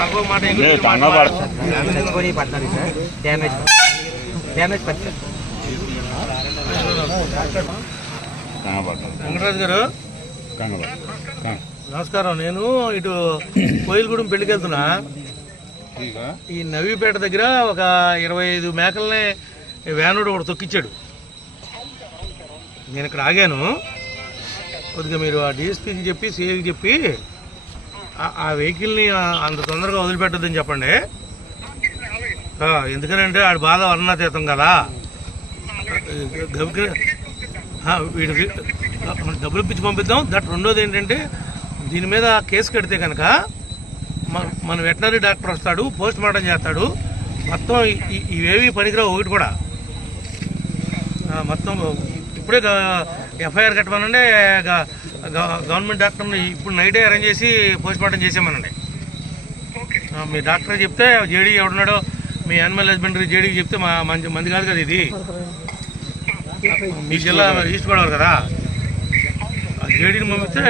తక్కువ మాట వెంకటరాజు గారు నమస్కారం. నేను ఇటు కోయిలగూడెం పెళ్లికి వెళ్తున్నా. ఈ నవీపేట దగ్గర ఒక 25 మేకల్ని వ్యానుడు ఒకటి తొక్కిచ్చాడు. నేను ఇక్కడ ఆగాను. కొద్దిగా మీరు ఆ డిఎస్పీకి చెప్పి సిఐకి చెప్పి ఆ వెహికల్ని అంత తొందరగా వదిలిపెట్టద్దని చెప్పండి. ఎందుకనంటే ఆడి బాధ వర్ణాతీతం కదా. వీడికి డబ్బులు ఇప్పించి పంపిద్దాం. దట్ రెండోది ఏంటంటే దీని మీద కేసు కడితే కనుక మన వెటనరీ డాక్టర్ వస్తాడు, పోస్ట్ మార్టం చేస్తాడు. మొత్తం ఇవేవి పనికిరావు. ఒకటి కూడా మొత్తం ఇప్పుడే ఎఫ్ఐఆర్ కట్టమనండి. గవర్నమెంట్ డాక్టర్ని ఇప్పుడు నైటే అరేంజ్ చేసి పోస్ట్ మార్టం చేసామనండి. మీ డాక్టర్ చెప్తే జేడీ ఎవడున్నాడో మీ యానిమల్ హస్బెండరీ జేడీకి చెప్తే మంది కాదు కదా ఇది. మీ జిల్లా ఈస్ట్ గోదావరి కదా. జేడీని పంపిస్తే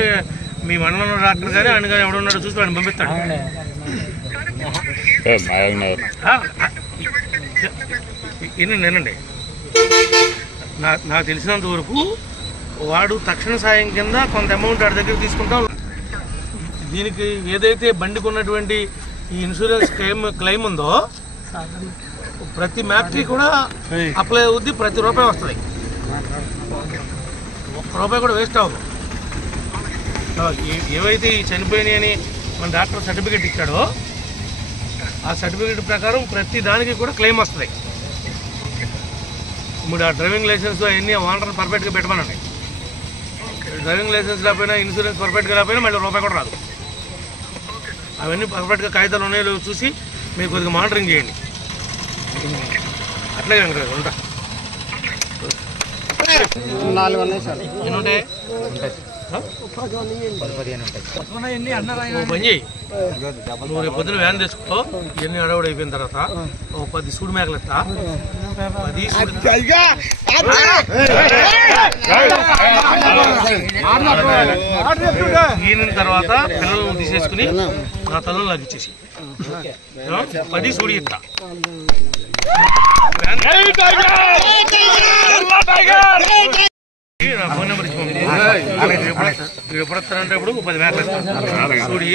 మీ మండలంలో డాక్టర్ కానీ ఆయన కానీ ఎవడున్నాడో చూసి వాడిని పంపిస్తాడు. నేనండి నాకు తెలిసినంత వరకు వాడు తక్షణ సాయం కింద కొంత అమౌంట్ వాడి దగ్గర తీసుకుంటాం. దీనికి ఏదైతే బండికి ఉన్నటువంటి ఈ ఇన్సూరెన్స్ క్లెయిమ్ ఉందో ప్రతి మ్యాప్కి కూడా అప్లై అవుద్ది. ప్రతి రూపాయి వస్తుంది. ఒక్క రూపాయి కూడా వేస్ట్ అవ్వదు. ఏవైతే ఈ చనిపోయినాయని మన డాక్టర్ సర్టిఫికేట్ ఇచ్చాడో ఆ సర్టిఫికేట్ ప్రకారం ప్రతి దానికి కూడా క్లెయిమ్ వస్తుంది. ఇప్పుడు ఆ డ్రైవింగ్ లైసెన్స్ అవన్నీ ఓనర్ పర్ఫెక్ట్గా పెట్టమనండి. డ్రైవింగ్ లైసెన్స్ లేకపోయినా ఇన్సూరెన్స్ పర్ఫెక్ట్గా లేకపోయినా మళ్ళీ రూపాయి కూడా రాదు. అవన్నీ పర్ఫెక్ట్గా కాగితాలు ఉన్నాయో చూసి మీరు కొద్దిగా మానిటరింగ్ చేయండి. అట్లాగే వెంకటరాజు ఉంటా. 4 ఉన్నాయి సార్. ఎన్ని ఉంటాయి? పని చేయి. నువ్వు రేపు పొద్దున వ్యాన్ తెచ్చుకో. ఇవన్నీ అడవుడు అయిపోయిన తర్వాత 10 సూడి మేకలు ఇస్తా. 10 ఈయన తర్వాత పిల్లలు తీసేసుకుని నా తల్లు నాకు ఇచ్చేసి 10 సూడి ఇస్తా. నా ఫోన్ నెంబర్ ఇచ్చి ఎప్పుడు వస్తానంటే ఇప్పుడు 10 మేకలు ఇస్తా. సూడి